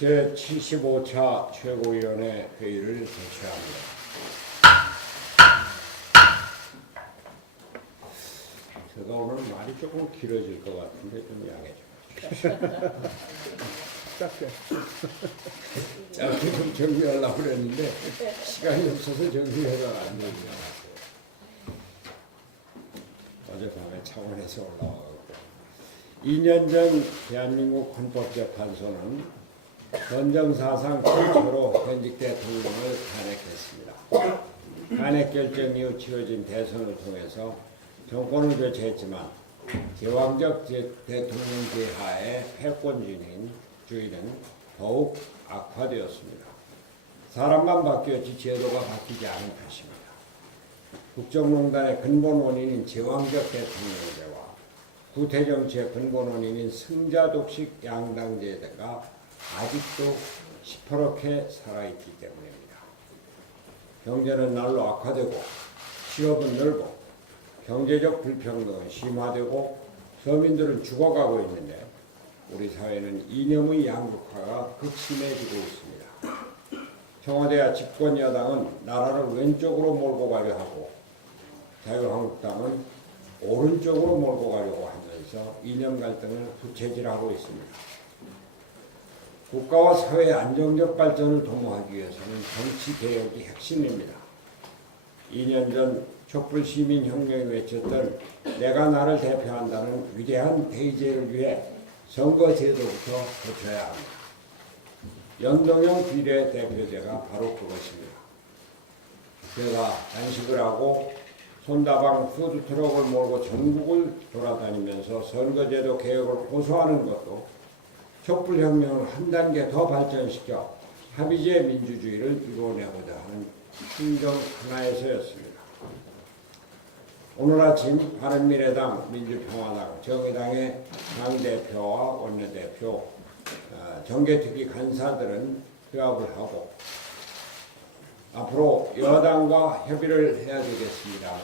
제75차 최고위원회 회의를 개최합니다. 제가 오늘 말이 조금 길어질 것 같은데 좀 양해 좀 해주십시오. 짧게 좀 정리하려고 그랬는데 시간이 없어서 정리하다가 안 되는 것 같아요. 어젯밤에 창원에서 올라와서 2년 전 대한민국 헌법재판소는 헌정사상 최초로 현직 대통령을 탄핵했습니다. 탄핵 결정 이후 치러진 대선을 통해서 정권을 교체했지만 제왕적 대통령제 하에 패권주의는 더욱 악화되었습니다. 사람만 바뀌었지 제도가 바뀌지 않은 탓입니다. 국정농단의 근본 원인인 제왕적 대통령제와 구태정치의 근본 원인인 승자독식 양당제가 아직도 시퍼렇게 살아있기 때문입니다. 경제는 날로 악화되고 취업은 늘고 경제적 불평등은 심화되고 서민들은 죽어가고 있는데 우리 사회는 이념의 양극화가 극심해지고 있습니다. 청와대와 집권 여당은 나라를 왼쪽으로 몰고 가려 하고 자유한국당은 오른쪽으로 몰고 가려고 하면서 이념 갈등을 부채질하고 있습니다. 국가와 사회의 안정적 발전을 도모하기 위해서는 정치개혁이 핵심입니다. 2년 전 촛불시민혁명이 외쳤던 내가 나를 대표한다는 위대한 대의제를 위해 선거제도부터 고쳐야 합니다. 연동형 비례대표제가 바로 그것입니다. 제가 단식을 하고 손다방 푸드트럭을 몰고 전국을 돌아다니면서 선거제도 개혁을 호소하는 것도 촛불혁명을 한 단계 더 발전시켜 합의제 민주주의를 이루어내고자 하는 충정 하나에서였습니다. 오늘 아침 바른미래당, 민주평화당, 정의당의 당대표와 원내대표, 정개특위 간사들은 휴합을 하고 앞으로 여당과 협의를 해야 되겠습니다만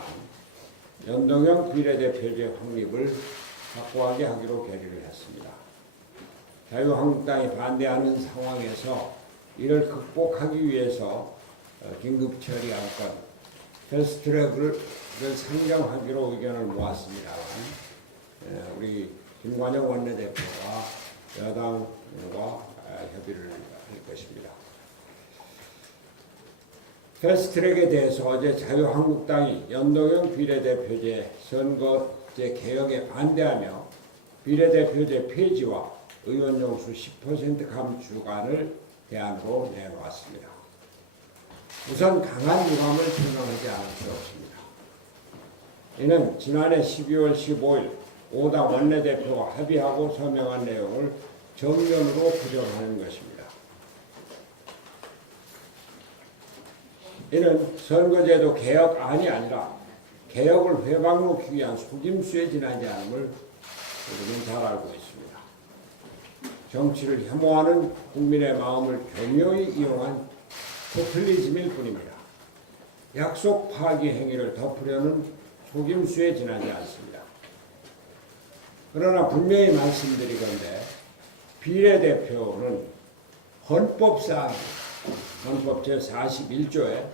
연동형 비례대표제 확립을 확고하게 하기로 결의를 했습니다. 자유한국당이 반대하는 상황에서 이를 극복하기 위해서 긴급처리 안건 패스트트랙을 상정하기로 의견을 모았습니다만 우리 김관영 원내대표가 여당과 협의를 할 것입니다. 패스트트랙에 대해서 어제 자유한국당이 연동형 비례대표제 선거제 개혁에 반대하며 비례대표제 폐지와 의원 정수 10% 감축안을 대안으로 내놓았습니다. 우선 강한 유감을 표명하지 않을 수 없습니다. 이는 지난해 12월 15일 5당 원내대표가 합의하고 서명한 내용을 정면으로 부정하는 것입니다. 이는 선거제도 개혁안이 아니라 개혁을 회방놓기 위한 속임수에 지나지 않음을 우리는 잘 알고 있습니다. 정치를 혐오하는 국민의 마음을 교묘히 이용한 포퓰리즘일 뿐입니다. 약속 파기 행위를 덮으려는 속임수에 지나지 않습니다. 그러나 분명히 말씀드리건대 비례대표는 헌법사항입니다. 헌법 제41조에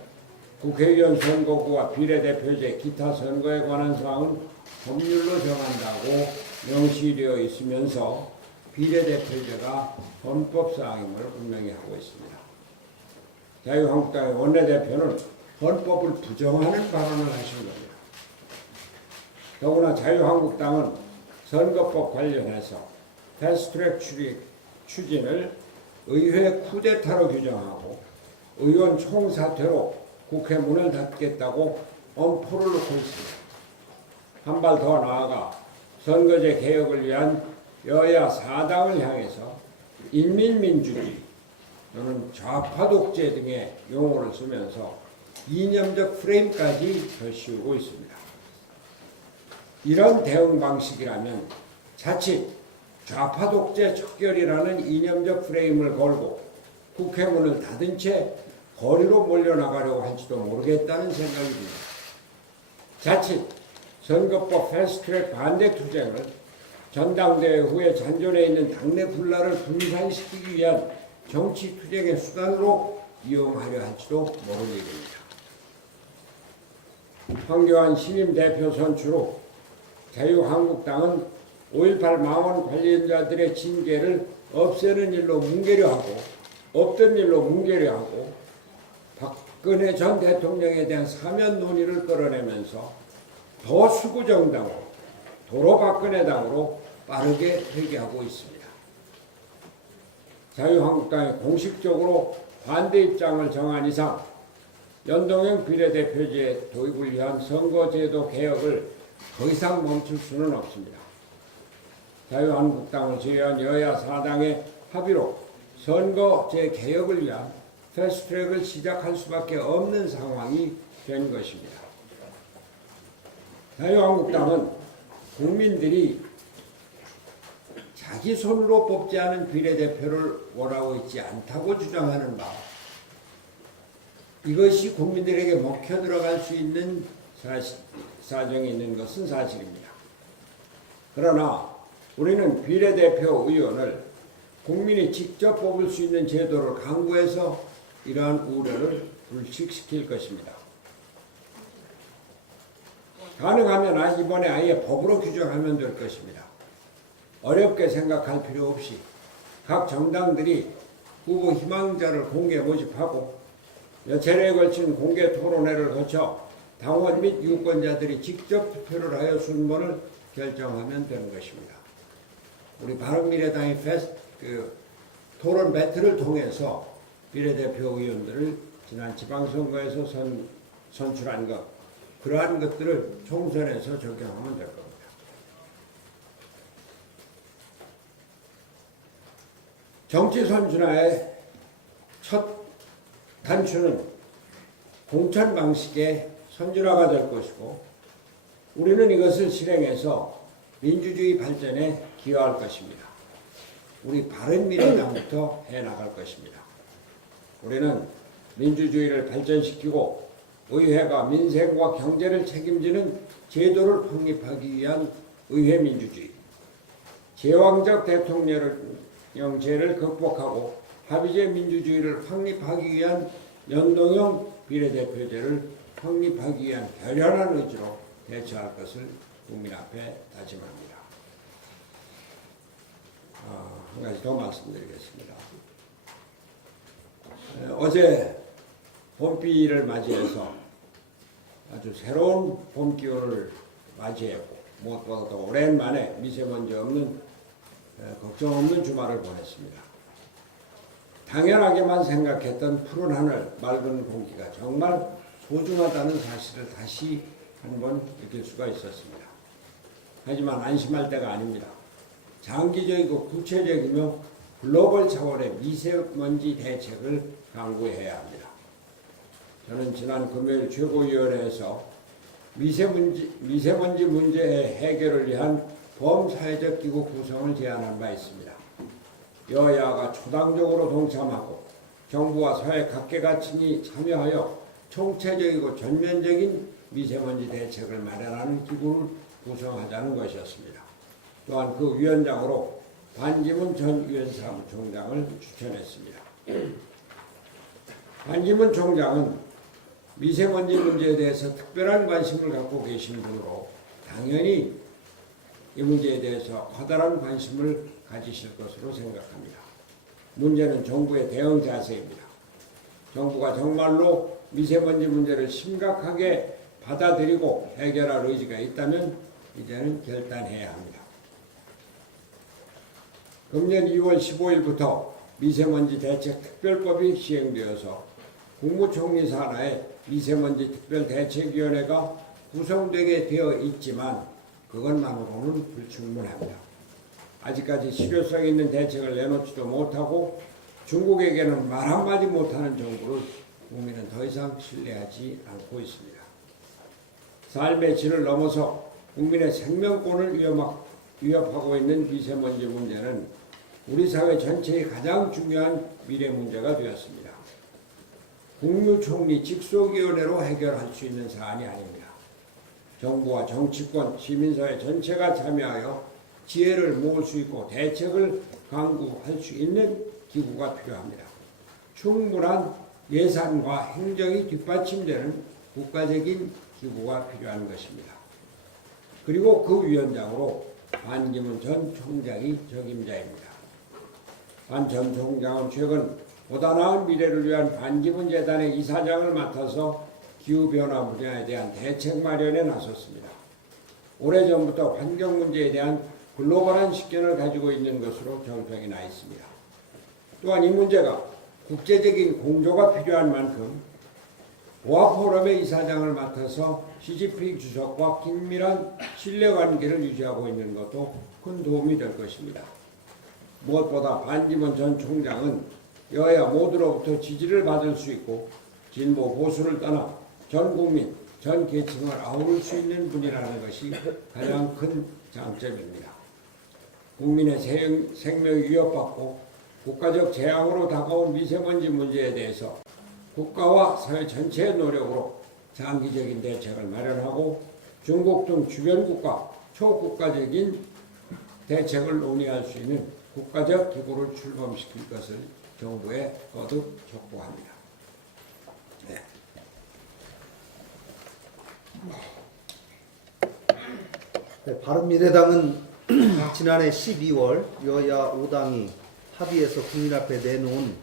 국회의원 선거구와 비례대표제 기타 선거에 관한 사항은 법률로 정한다고 명시되어 있으면서 비례대표제가 헌법사항임을 분명히 하고 있습니다. 자유한국당의 원내대표는 헌법을 부정하는 발언을 하신 겁니다. 더구나 자유한국당은 선거법 관련해서 패스트트랙 추진을 의회 쿠데타로 규정하고 의원 총사퇴로 국회 문을 닫겠다고 엄포를 놓고 있습니다. 한 발 더 나아가 선거제 개혁을 위한 여야 4당을 향해서 인민민주주의 또는 좌파 독재 등의 용어를 쓰면서 이념적 프레임까지 덧씌우고 있습니다. 이런 대응 방식이라면 자칫 좌파 독재 척결이라는 이념적 프레임을 걸고 국회 문을 닫은 채 거리로 몰려나가려고 할지도 모르겠다는 생각이 듭니다. 자칫 선거법 패스트트랙 반대 투쟁을 전당대회 후에 잔존해 있는 당내 분란을 분산시키기 위한 정치 투쟁의 수단으로 이용하려 할지도 모를 일입니다. 황교안 신임 대표 선출 후 자유한국당은 5.18 망원 관련자들의 징계를 없애는 일로 뭉개려 하고 없던 일로 뭉개려 하고 박근혜 전 대통령에 대한 사면 논의를 끌어내면서 더 수구정당으로 도로박근혜당으로 빠르게 회귀하고 있습니다. 자유한국당이 공식적으로 반대 입장을 정한 이상 연동형 비례대표제 도입을 위한 선거제도 개혁을 더 이상 멈출 수는 없습니다. 자유한국당을 제외한 여야 4당의 합의로 선거제 개혁을 위한 패스트트랙을 시작할 수밖에 없는 상황이 된 것입니다. 자유한국당은 국민들이 자기 손으로 뽑지 않은 비례대표를 원하고 있지 않다고 주장하는 바, 이것이 국민들에게 먹혀 들어갈 수 있는 사정이 있는 것은 사실입니다. 그러나 우리는 비례대표 의원을 국민이 직접 뽑을 수 있는 제도를 강구해서 이러한 우려를 불식시킬 것입니다. 가능하면 이번에 아예 법으로 규정하면 될 것입니다. 어렵게 생각할 필요 없이 각 정당들이 후보 희망자를 공개 모집하고 몇 차례에 걸친 공개 토론회를 거쳐 당원 및 유권자들이 직접 투표를 하여 순번을 결정하면 되는 것입니다. 우리 바른미래당이 토론 배틀을 통해서 비례대표 의원들을 지난 지방선거에서 선출한 것, 그러한 것들을 총선에서 적용하면 될 겁니다. 정치 선진화의 첫 단추는 공천 방식의 선진화가 될 것이고, 우리는 이것을 실행해서 민주주의 발전에 기여할 것입니다. 우리 바른미래당부터 해나갈 것입니다. 우리는 민주주의를 발전시키고 의회가 민생과 경제를 책임지는 제도를 확립하기 위한 의회민주주의, 제왕적 대통령제를 극복하고 합의제 민주주의를 확립하기 위한 연동형 비례대표제를 확립하기 위한 결연한 의지로 대처할 것을 국민 앞에 다짐합니다. 한 가지 더 말씀드리겠습니다. 어제 봄비를 맞이해서 아주 새로운 봄 기온을 맞이했고, 무엇보다도 오랜만에 미세먼지 없는 걱정 없는 주말을 보냈습니다. 당연하게만 생각했던 푸른 하늘, 맑은 공기가 정말 소중하다는 사실을 다시 한번 느낄 수가 있었습니다. 하지만 안심할 때가 아닙니다. 장기적이고 구체적이며 글로벌 차원의 미세먼지 대책을 강구해야 합니다. 저는 지난 금요일 최고위원회에서 미세먼지 문제의 해결을 위한 범사회적 기구 구성을 제안한 바 있습니다. 여야가 초당적으로 동참하고 정부와 사회 각계각층이 참여하여 총체적이고 전면적인 미세먼지 대책을 마련하는 기구를 구성하자는 것이었습니다. 또한 그 위원장으로 반기문 전 유엔 사무총장을 추천했습니다. 반기문 총장은 미세먼지 문제에 대해서 특별한 관심을 갖고 계신 분으로 당연히 이 문제에 대해서 커다란 관심을 가지실 것으로 생각합니다. 문제는 정부의 대응 자세입니다. 정부가 정말로 미세먼지 문제를 심각하게 받아들이고 해결할 의지가 있다면 이제는 결단해야 합니다. 금년 2월 15일부터 미세먼지 대책 특별법이 시행되어서 국무총리 산하에 미세먼지 특별대책위원회가 구성되게 되어 있지만 그것만으로는 불충분합니다. 아직까지 실효성 있는 대책을 내놓지도 못하고 중국에게는 말 한마디 못하는 정부를 국민은 더 이상 신뢰하지 않고 있습니다. 삶의 질을 넘어서 국민의 생명권을 위협하고 있는 미세먼지 문제는 우리 사회 전체의 가장 중요한 미래 문제가 되었습니다. 국무총리 직속위원회로 해결할 수 있는 사안이 아닙니다. 정부와 정치권, 시민사회 전체가 참여하여 지혜를 모을 수 있고 대책을 강구할 수 있는 기구가 필요합니다. 충분한 예산과 행정이 뒷받침되는 국가적인 기구가 필요한 것입니다. 그리고 그 위원장으로 반기문 전 총장이 적임자입니다. 반 전 총장은 최근 보다 나은 미래를 위한 반기문 재단의 이사장을 맡아서 기후변화 분야에 대한 대책 마련에 나섰습니다. 오래전부터 환경 문제에 대한 글로벌한 식견을 가지고 있는 것으로 정평이 나 있습니다. 또한 이 문제가 국제적인 공조가 필요한 만큼 보아포럼의 이사장을 맡아서 시진핑 주석과 긴밀한 신뢰관계를 유지하고 있는 것도 큰 도움이 될 것입니다. 무엇보다 반기문 전 총장은 여야 모두로부터 지지를 받을 수 있고 진보 보수를 떠나 전 국민, 전 계층을 아우를 수 있는 분이라는 것이 가장 큰 장점입니다. 국민의 생명이 위협받고 국가적 재앙으로 다가온 미세먼지 문제에 대해서 국가와 사회 전체의 노력으로 장기적인 대책을 마련하고 중국 등 주변 국가, 초국가적인 대책을 논의할 수 있는 국가적 기구를 출범시킬 것을 정부에 거듭 촉구합니다. 네. 네, 바른미래당은 지난해 12월 여야 5당이 합의해서 국민 앞에 내놓은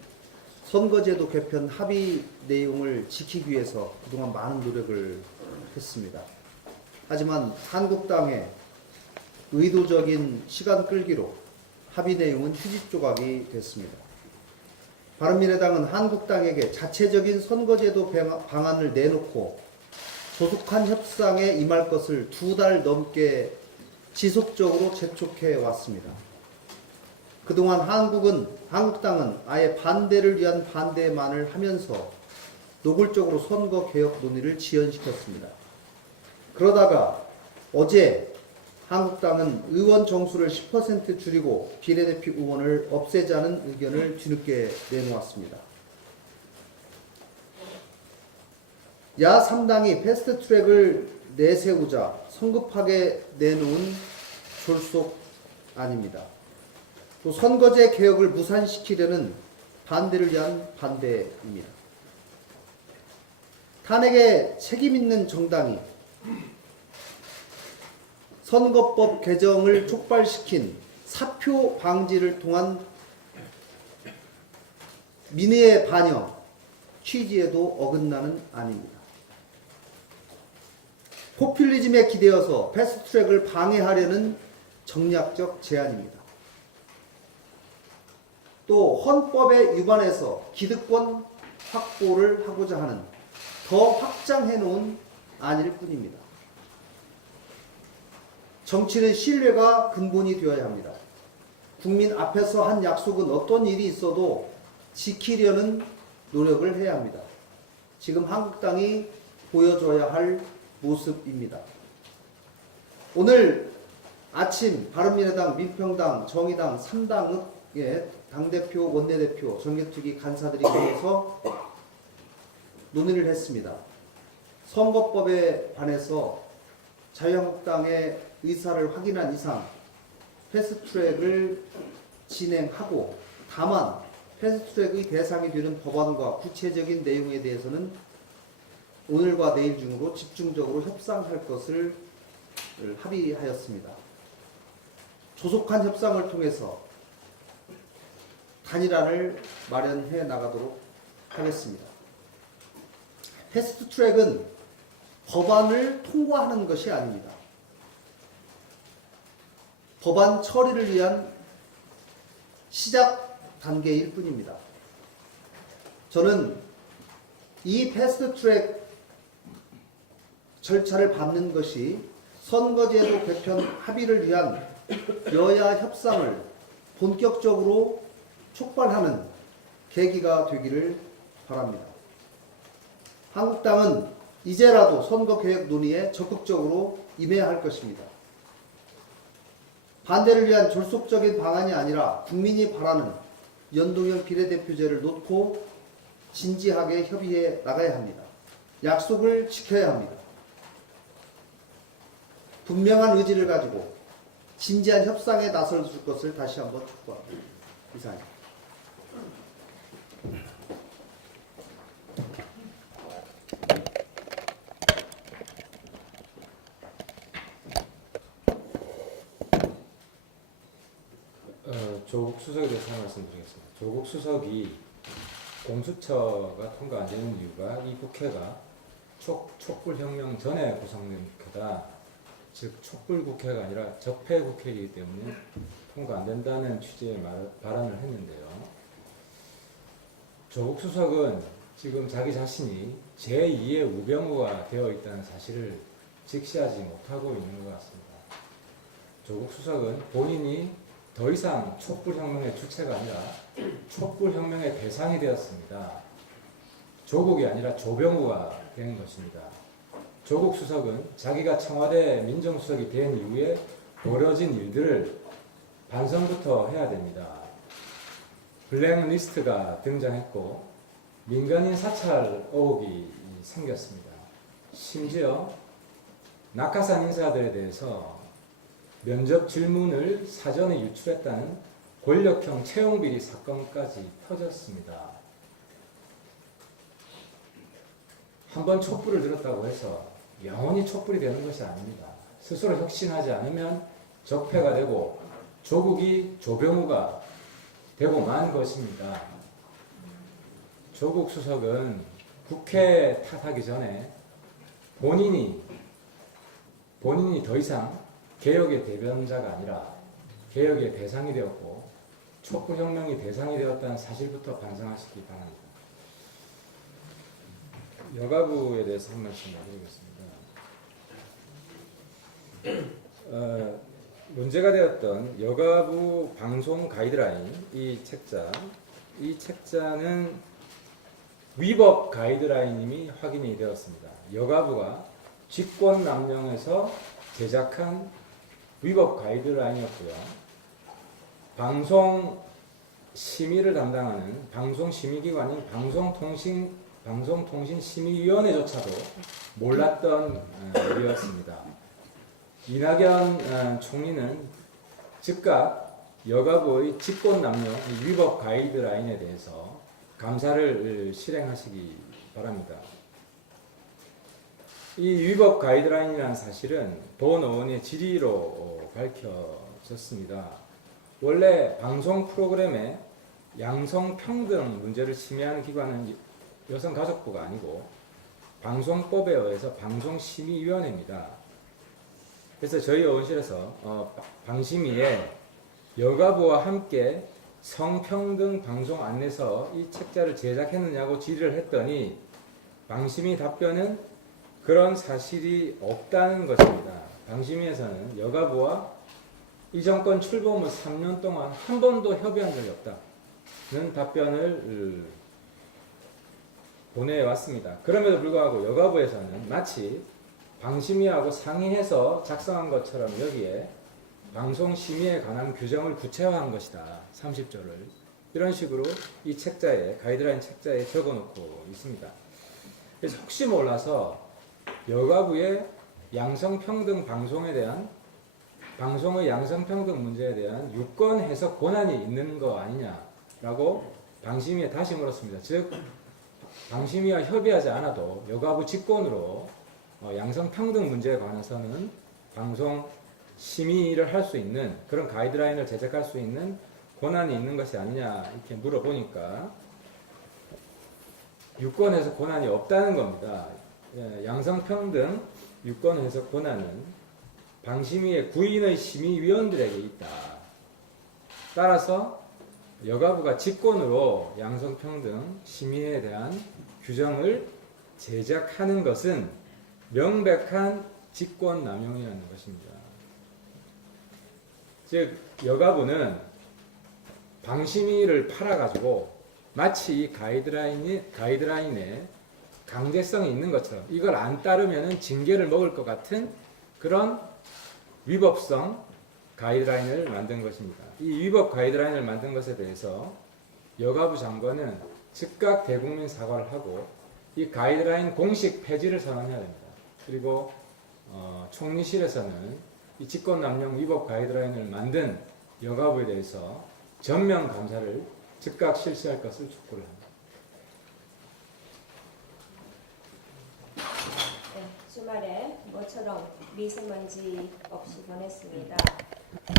선거제도 개편 합의 내용을 지키기 위해서 그동안 많은 노력을 했습니다. 하지만 한국당의 의도적인 시간 끌기로 합의 내용은 휴지 조각이 됐습니다. 바른미래당은 한국당에게 자체적인 선거제도 방안을 내놓고 조속한 협상에 임할 것을 2달 넘게 지속적으로 재촉해 왔습니다. 그동안 한국당은 아예 반대를 위한 반대만을 하면서 노골적으로 선거개혁 논의를 지연시켰습니다. 그러다가 어제 한국당은 의원 정수를 10% 줄이고 비례대표 의원을 없애자는 의견을 뒤늦게 내놓았습니다. 야 3당이 패스트트랙을 내세우자 성급하게 내놓은 졸속안입니다. 또 선거제 개혁을 무산시키려는 반대를 위한 반대입니다. 탄핵에 책임있는 정당이 선거법 개정을 촉발시킨 사표 방지를 통한 민의의 반영 취지에도 어긋나는 안입니다. 포퓰리즘에 기대어서 패스트트랙을 방해하려는 정략적 제안입니다. 또 헌법에 위반해서 기득권 확보를 하고자 하는 더 확장해놓은 안일 뿐입니다. 정치는 신뢰가 근본이 되어야 합니다. 국민 앞에서 한 약속은 어떤 일이 있어도 지키려는 노력을 해야 합니다. 지금 한국당이 보여줘야 할 모습입니다. 오늘 아침 바른미래당, 민평당, 정의당 3당의 당대표, 원내대표, 정개특위 간사들이 모여서 논의를 했습니다. 선거법에 관해서 자유한국당의 의사를 확인한 이상 패스트트랙을 진행하고, 다만 패스트트랙의 대상이 되는 법안과 구체적인 내용에 대해서는 오늘과 내일 중으로 집중적으로 협상할 것을 합의하였습니다. 조속한 협상을 통해서 단일안을 마련해 나가도록 하겠습니다. 패스트트랙은 법안을 통과하는 것이 아닙니다. 법안 처리를 위한 시작 단계일 뿐입니다. 저는 이 패스트트랙 절차를 밟는 것이 선거제도 개편 합의를 위한 여야 협상을 본격적으로 촉발하는 계기가 되기를 바랍니다. 한국당은 이제라도 선거개혁 논의에 적극적으로 임해야 할 것입니다. 반대를 위한 졸속적인 방안이 아니라 국민이 바라는 연동형 비례대표제를 놓고 진지하게 협의해 나가야 합니다. 약속을 지켜야 합니다. 분명한 의지를 가지고 진지한 협상에 나설 것을 다시 한번 촉구합니다. 이상입니다. 조국 수석에 대해서 말씀드리겠습니다. 조국 수석이 공수처가 통과 안 되는 이유가 이 국회가 촛불혁명 전에 구성된 국회다. 즉 촛불국회가 아니라 적폐국회이기 때문에 통과 안 된다는 취지의 발언을 했는데요. 조국 수석은 지금 자기 자신이 제2의 우병우가 되어 있다는 사실을 직시하지 못하고 있는 것 같습니다. 조국 수석은 본인이 더 이상 촛불혁명의 주체가 아니라 촛불혁명의 대상이 되었습니다. 조국이 아니라 조병우가 된 것입니다. 조국 수석은 자기가 청와대 민정수석이 된 이후에 벌어진 일들을 반성부터 해야 됩니다. 블랙리스트가 등장했고 민간인 사찰 의혹이 생겼습니다. 심지어 낙하산 인사들에 대해서 면접 질문을 사전에 유출했다는 권력형 채용비리 사건까지 터졌습니다. 한번 촛불을 들었다고 해서 영원히 촛불이 되는 것이 아닙니다. 스스로 혁신하지 않으면 적폐가 되고 조국이 조병우가 되고 만 것입니다. 조국 수석은 국회 탓하기 전에 본인이 더 이상 개혁의 대변자가 아니라 개혁의 대상이 되었고 촛불혁명이 대상이 되었다는 사실부터 반성하시기 바랍니다. 여가부에 대해서 한 말씀 드리겠습니다. 문제가 되었던 여가부 방송 가이드라인 이 책자는 위법 가이드라인임이 확인이 되었습니다. 여가부가 직권남용에서 제작한 위법 가이드라인이었고요. 방송 심의를 담당하는 방송심의기관인 방송통신심의위원회조차도 몰랐던 일이었습니다. 이낙연 총리는 즉각 여가부의 직권남용 위법 가이드라인에 대해서 감사를 실행하시기 바랍니다. 이 위법 가이드라인이라는 사실은 본 의원의 질의로 밝혀졌습니다. 원래 방송 프로그램에 양성평등 문제를 심의하는 기관은 여성가족부가 아니고 방송법에 의해서 방송심의위원회입니다. 그래서 저희 의원실에서 방심위에 여가부와 함께 성평등 방송 안내서 이 책자를 제작했느냐고 질의를 했더니 방심위 답변은 그런 사실이 없다는 것입니다. 방심위에서는 여가부와 이 정권 출범 후 3년 동안 한 번도 협의한 적이 없다는 답변을 보내왔습니다. 그럼에도 불구하고 여가부에서는 마치 방심위하고 상의해서 작성한 것처럼 여기에 방송심의에 관한 규정을 구체화한 것이다. 30조를. 이런 식으로 이 책자에, 가이드라인 책자에 적어놓고 있습니다. 그래서 혹시 몰라서 여가부의 양성평등 방송에 대한 방송의 양성평등 문제에 대한 유권 해석 권한이 있는 거 아니냐라고 방심위에 다시 물었습니다. 즉 방심위와 협의하지 않아도 여가부 직권으로 양성평등 문제에 관해서는 방송 심의를 할 수 있는 그런 가이드라인을 제작할 수 있는 권한이 있는 것이 아니냐 이렇게 물어보니까 유권 해석 권한이 없다는 겁니다. 양성평등 유권 해석 권한은 방심위의 구인의 심의위원들에게 있다. 따라서 여가부가 직권으로 양성평등 심의에 대한 규정을 제작하는 것은 명백한 직권 남용이라는 것입니다. 즉 여가부는 방심위를 팔아가지고 마치 이 가이드라인에 강제성이 있는 것처럼 이걸 안 따르면 징계를 먹을 것 같은 그런 위법성 가이드라인을 만든 것입니다. 이 위법 가이드라인을 만든 것에 대해서 여가부 장관은 즉각 대국민 사과를 하고 이 가이드라인 공식 폐지를 선언해야 됩니다. 그리고 총리실에서는 이 직권남용 위법 가이드라인을 만든 여가부에 대해서 전면 감사를 즉각 실시할 것을 촉구를 합니다. 네, 주말에 모처럼 미세먼지 없이 보냈습니다.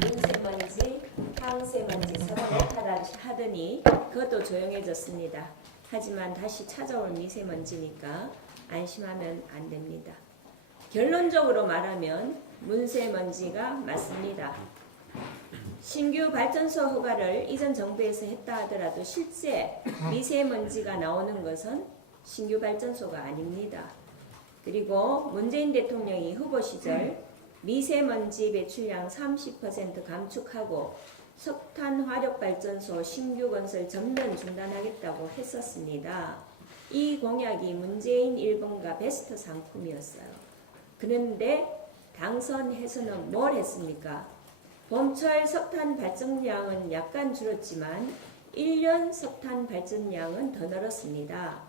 미세먼지, 항세먼지 서로 나타나 하더니 그것도 조용해졌습니다. 하지만 다시 찾아올 미세먼지니까 안심하면 안 됩니다. 결론적으로 말하면 문세먼지가 맞습니다. 신규 발전소 허가를 이전 정부에서 했다 하더라도 실제 미세먼지가 나오는 것은 신규 발전소가 아닙니다. 그리고 문재인 대통령이 후보 시절 미세먼지 배출량 30% 감축하고 석탄 화력발전소 신규 건설 전면 중단하겠다고 했었습니다. 이 공약이 문재인 1번가 베스트 상품이었어요. 그런데 당선해서는 뭘 했습니까? 봄철 석탄 발전량은 약간 줄었지만 1년 석탄 발전량은 더 늘었습니다.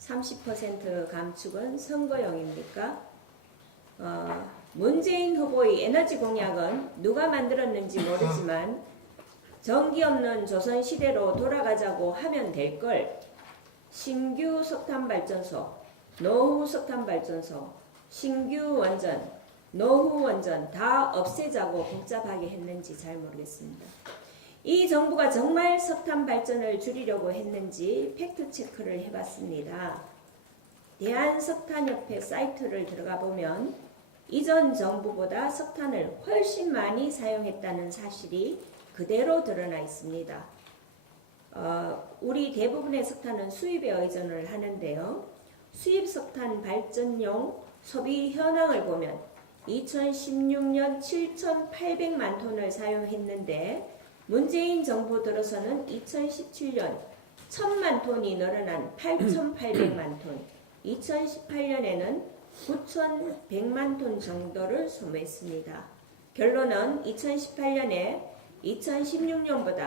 30% 감축은 선거용입니까? 문재인 후보의 에너지 공약은 누가 만들었는지 모르지만 전기 없는 조선시대로 돌아가자고 하면 될 걸 신규 석탄발전소, 노후 석탄발전소, 신규 원전, 노후 원전 다 없애자고 복잡하게 했는지 잘 모르겠습니다. 이 정부가 정말 석탄 발전을 줄이려고 했는지 팩트 체크를 해봤습니다. 대한석탄협회 사이트를 들어가 보면 이전 정부보다 석탄을 훨씬 많이 사용했다는 사실이 그대로 드러나 있습니다. 우리 대부분의 석탄은 수입에 의존을 하는데요. 수입 석탄 발전용 소비 현황을 보면 2016년 7,800만 톤을 사용했는데 문재인 정부 들어서는 2017년 1,000만 톤이 늘어난 8,800만 톤, 2018년에는 9,100만 톤 정도를 소모했습니다. 결론은 2018년에 2016년보다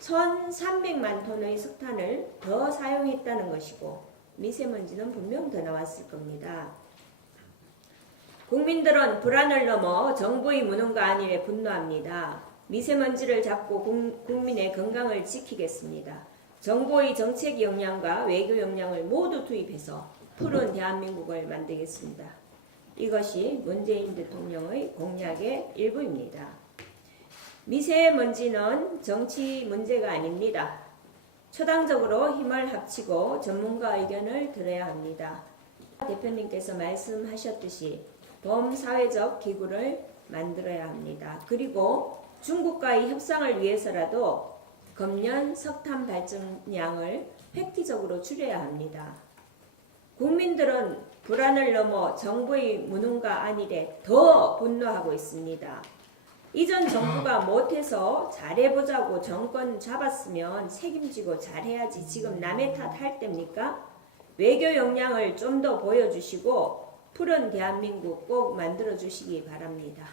1,300만 톤의 석탄을 더 사용했다는 것이고 미세먼지는 분명 더 나왔을 겁니다. 국민들은 불안을 넘어 정부의 무능과 안일에 분노합니다. 미세먼지를 잡고 국민의 건강을 지키겠습니다. 정부의 정책 역량과 외교 역량을 모두 투입해서 푸른 대한민국을 만들겠습니다. 이것이 문재인 대통령의 공약의 일부입니다. 미세먼지는 정치 문제가 아닙니다. 초당적으로 힘을 합치고 전문가 의견을 들어야 합니다. 대표님께서 말씀하셨듯이 범사회적 기구를 만들어야 합니다. 그리고 중국과의 협상을 위해서라도 금년 석탄 발전량을 획기적으로 줄여야 합니다. 국민들은 불안을 넘어 정부의 무능과 안일에 더 분노하고 있습니다. 이전 정부가 못해서 잘해보자고 정권 잡았으면 책임지고 잘해야지 지금 남의 탓 할 때입니까? 외교 역량을 좀 더 보여주시고 푸른 대한민국 꼭 만들어주시기 바랍니다.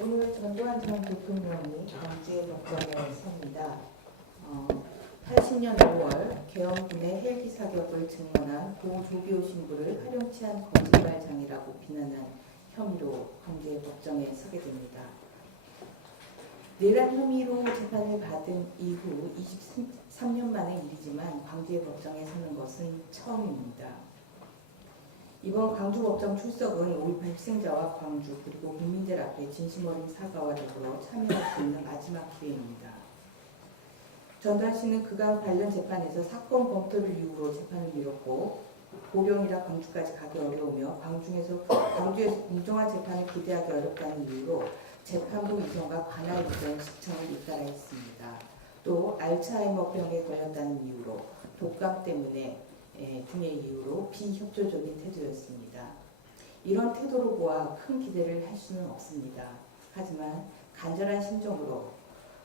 오늘 전두환 전 대통령이 강제 법정에 섭니다. 80년 5월 계엄군의 헬기 사격을 증언한 고 조비오 신부를 활용치 한 거짓말장이라고 비난한 혐의로 강제 법정에 서게 됩니다. 내란 혐의로 재판을 받은 이후 23년 만의 일이지만 강제 법정에 서는 것은 처음입니다. 이번 광주법정 출석은 5.18 희생자와 광주 그리고 국민들 앞에 진심 어린 사과와 더불어 참여할 수 있는 마지막 기회입니다. 전두환 씨는 그간 관련 재판에서 사건 검토를 이유로 재판을 미뤘고 보령이라 광주까지 가기 어려우며 광주에서 공정한 재판을 기대하기 어렵다는 이유로 재판부 이전과 관할 이전 시청을 잇따라 했습니다. 또 알츠하이머병에 걸렸다는 이유로 독감 때문에 등의 이유로 비협조적인 태도였습니다. 이런 태도로 보아 큰 기대를 할 수는 없습니다. 하지만 간절한 심정으로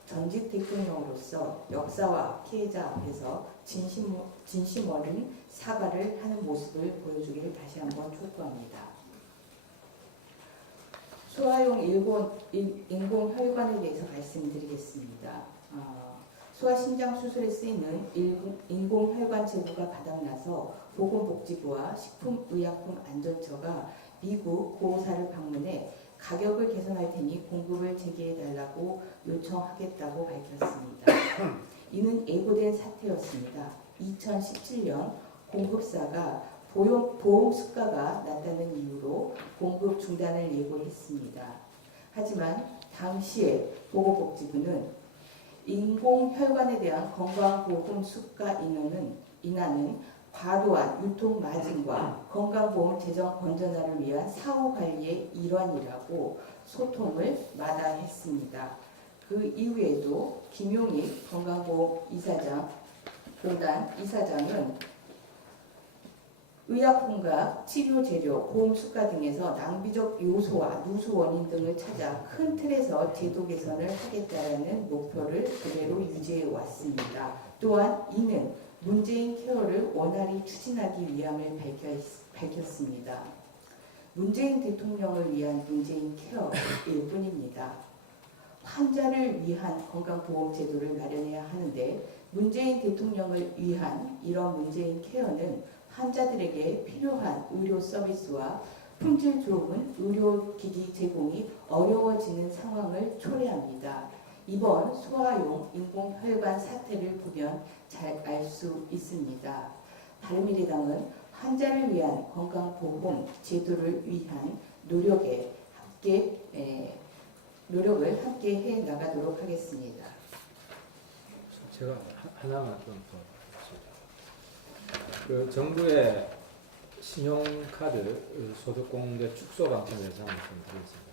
전직 대통령으로서 역사와 피해자 앞에서 진심 어린 사과를 하는 모습을 보여주기를 다시 한번 촉구합니다. 소아용 인공혈관에 대해서 말씀드리겠습니다. 소아신장 수술에 쓰이는 인공혈관 제도가 바닥나서 보건복지부와 식품의약품안전처가 미국 고사를 방문해 가격을 개선할 테니 공급을 재개해달라고 요청하겠다고 밝혔습니다. 이는 예고된 사태였습니다. 2017년 공급사가 보험 수가가 낮다는 이유로 공급 중단을 예고했습니다. 하지만 당시에 보건복지부는 인공혈관에 대한 건강보험 수가 인하는 과도한 유통 마진과 건강보험 재정 건전화를 위한 사후 관리의 일환이라고 소통을 마다했습니다. 그 이후에도 김용익 건강보험공단 이사장은 의약품과 치료재료, 보험수가 등에서 낭비적 요소와 누수 원인 등을 찾아 큰 틀에서 제도 개선을 하겠다는 목표를 그대로 유지해 왔습니다. 또한 이는 문재인 케어를 원활히 추진하기 위함을 밝혔습니다. 문재인 대통령을 위한 문재인 케어일 뿐입니다. 환자를 위한 건강보험 제도를 마련해야 하는데 문재인 대통령을 위한 이런 문재인 케어는 환자들에게 필요한 의료 서비스와 품질 좋은 의료기기 제공이 어려워지는 상황을 초래합니다. 이번 소아용 인공혈관 사태를 보면 잘 알 수 있습니다. 바른미래당은 환자를 위한 건강보험 제도를 위한 노력을 함께 해 나가도록 하겠습니다. 제가 하나만 좀 더. 그 정부의 신용카드 소득공제 축소 방침에 대해서 말씀드리겠습니다.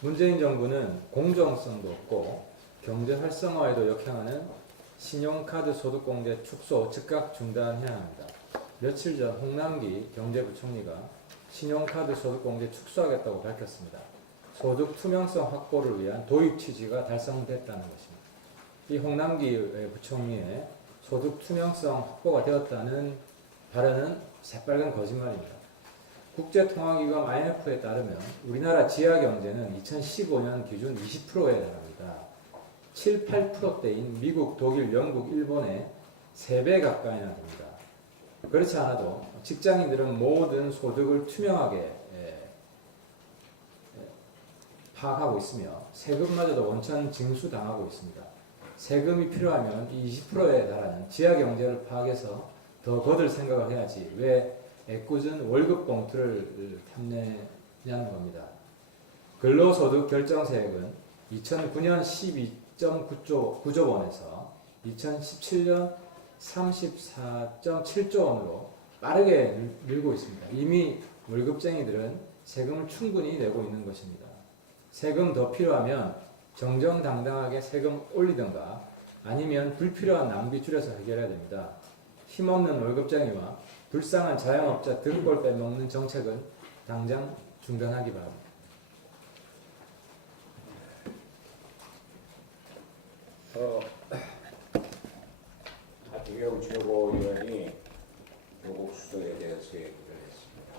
문재인 정부는 공정성도 없고 경제 활성화에도 역행하는 신용카드 소득공제 축소 즉각 중단해야 합니다. 며칠 전 홍남기 경제부총리가 신용카드 소득공제 축소하겠다고 밝혔습니다. 소득 투명성 확보를 위한 도입 취지가 달성됐다는 것입니다. 이 홍남기 부총리의 소득 투명성 확보가 되었다는 발언은 새빨간 거짓말입니다. 국제통화기금 IMF에 따르면 우리나라 지하경제는 2015년 기준 20%에 달합니다. 7, 8%대인 미국, 독일, 영국, 일본의 3배 가까이나 됩니다. 그렇지 않아도 직장인들은 모든 소득을 투명하게 파악하고 있으며 세금마저도 원천 징수당하고 있습니다. 세금이 필요하면 이 20%에 달하는 지하경제를 파악해서 더 거둘 생각을 해야지 왜 애꿎은 월급 봉투를 탐내냐는 겁니다. 근로소득 결정세액은 2009년 12.9조 원에서 2017년 34.7조 원으로 빠르게 늘고 있습니다. 이미 월급쟁이들은 세금을 충분히 내고 있는 것입니다. 세금 더 필요하면 정정당당하게 세금 올리든가 아니면 불필요한 낭비 줄여서 해결해야 됩니다. 힘없는 월급쟁이와 불쌍한 자영업자 등골 빼먹는 정책은 당장 중단하기 바랍니다. 하태경 최고위원이 조국 수석에 대해서 얘기를 했습니다.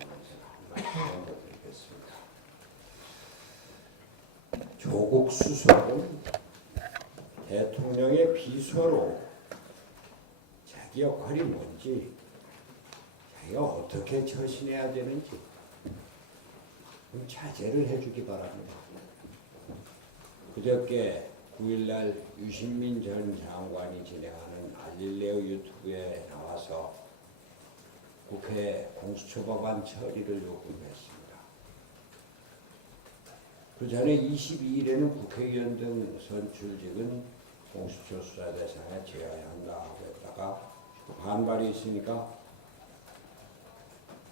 한마디 더 드리겠습니다. 조국 수석은 대통령의 비서로 자기 역할이 뭔지, 자기가 어떻게 처신해야 되는지 좀 자제를 해주기 바랍니다. 그저께 9일날 유시민 전 장관이 진행하는 알릴레오 유튜브에 나와서 국회 공수처 법안 처리를 요구했습니다. 그 전에 22일에는 국회의원 등 선출직은 공수처 수사 대상에 제어야 한다 하고 했다가 반발이 있으니까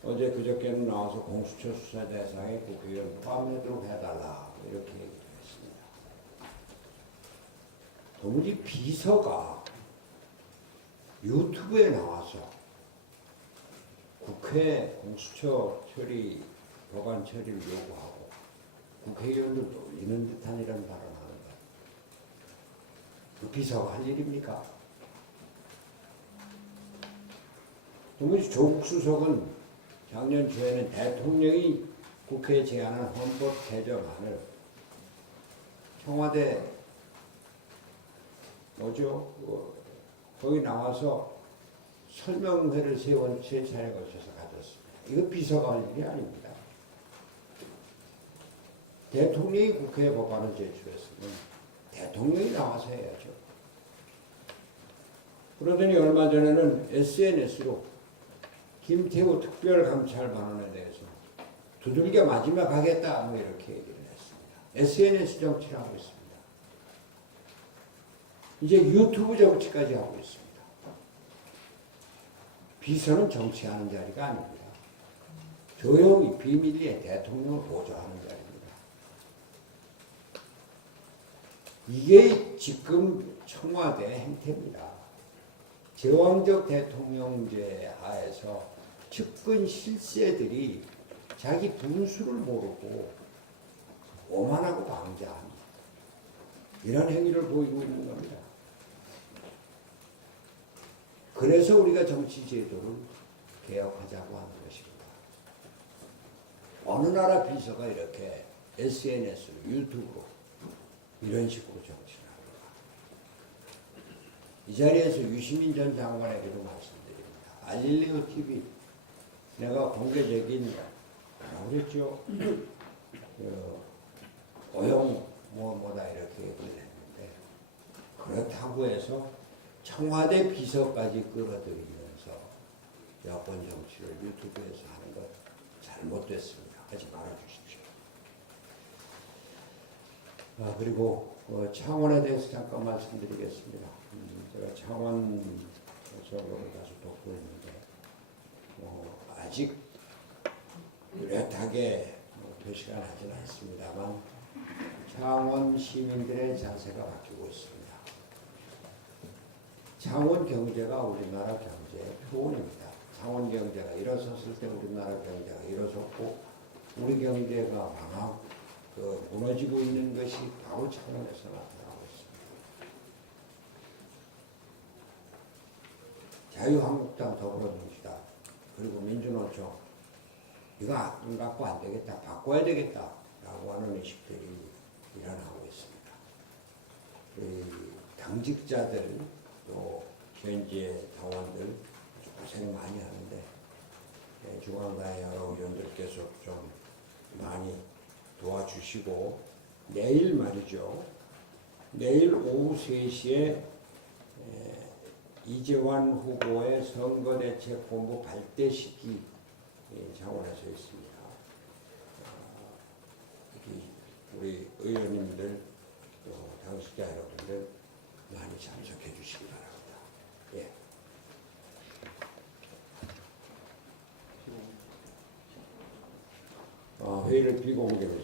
어제 그저께는 나와서 공수처 수사 대상에 국회의원 포함되도록 해달라 이렇게 얘기를 했습니다. 도무지 비서가 유튜브에 나와서 국회 공수처 처리 법안 처리를 요구하고 국회의원들 놀리는 듯한 이런 발언을 하는데 그 비서가 할 일입니까? 도무지 조국 수석은 작년 초에는 대통령이 국회에 제안한 헌법 개정안을 청와대 거기 나와서 설명회를 세 차례 거쳐서 가졌습니다. 이거 비서가 할 일이 아닙니다. 대통령이 국회에 법안을 제출했으면 대통령이 나와서 해야죠. 그러더니 얼마 전에는 SNS로 김태우 특별감찰반원에 대해서 두들겨 맞으며 가겠다 뭐 이렇게 얘기를 했습니다. SNS 정치를 하고 있습니다. 이제 유튜브 정치까지 하고 있습니다. 비서는 정치하는 자리가 아닙니다. 조용히 비밀리에 대통령을 보좌하는 자리입니다. 이게 지금 청와대 행태입니다. 제왕적 대통령제 하에서 측근 실세들이 자기 분수를 모르고 오만하고 방자한 이런 행위를 보이고 있는 겁니다. 그래서 우리가 정치제도를 개혁하자고 하는 것입니다. 어느 나라 비서가 이렇게 SNS로 유튜브로 이런 식으로 정치를 합니까? 이 자리에서 유시민 전 장관에게도 말씀드립니다. 알릴리오 TV 내가 공개적인 뭐라고 그랬죠? 고용 뭐다 이렇게 얘기를 했는데 그렇다고 해서 청와대 비서까지 끌어들이면서 여권 정치를 유튜브에서 하는 것 잘못됐습니다. 하지 말아주십시오. 그리고 창원에 대해서 잠깐 말씀드리겠습니다. 제가 창원 서울을 가서 돋보였는데 아직 뚜렷하게 표시가 나지는 않습니다만 창원 시민들의 자세가 바뀌고 있습니다. 창원 경제가 우리나라 경제의 표본입니다. 창원 경제가 일어섰을 때 우리나라 경제가 일어섰고 우리 경제가 무너지고 있는 것이 바로 창원에서 나타나고 있습니다. 자유한국당, 더불어민주당 그리고 민주노총 이거 안 갖고 안 되겠다, 바꿔야 되겠다라고 하는 의식들이 일어나고 있습니다. 당직자들 또 현재 당원들 고생 많이 하는데 중앙당 여러 의원들께서 좀 많이 도와주시고 내일 말이죠. 내일 오후 3시에 이재환 후보의 선거대책본부 발대식이 창원에서 있습니다. 우리 의원님들 또 당직자 여러분들 많이 참석해 주시기 바랍니다. 예. 회의를 비공개로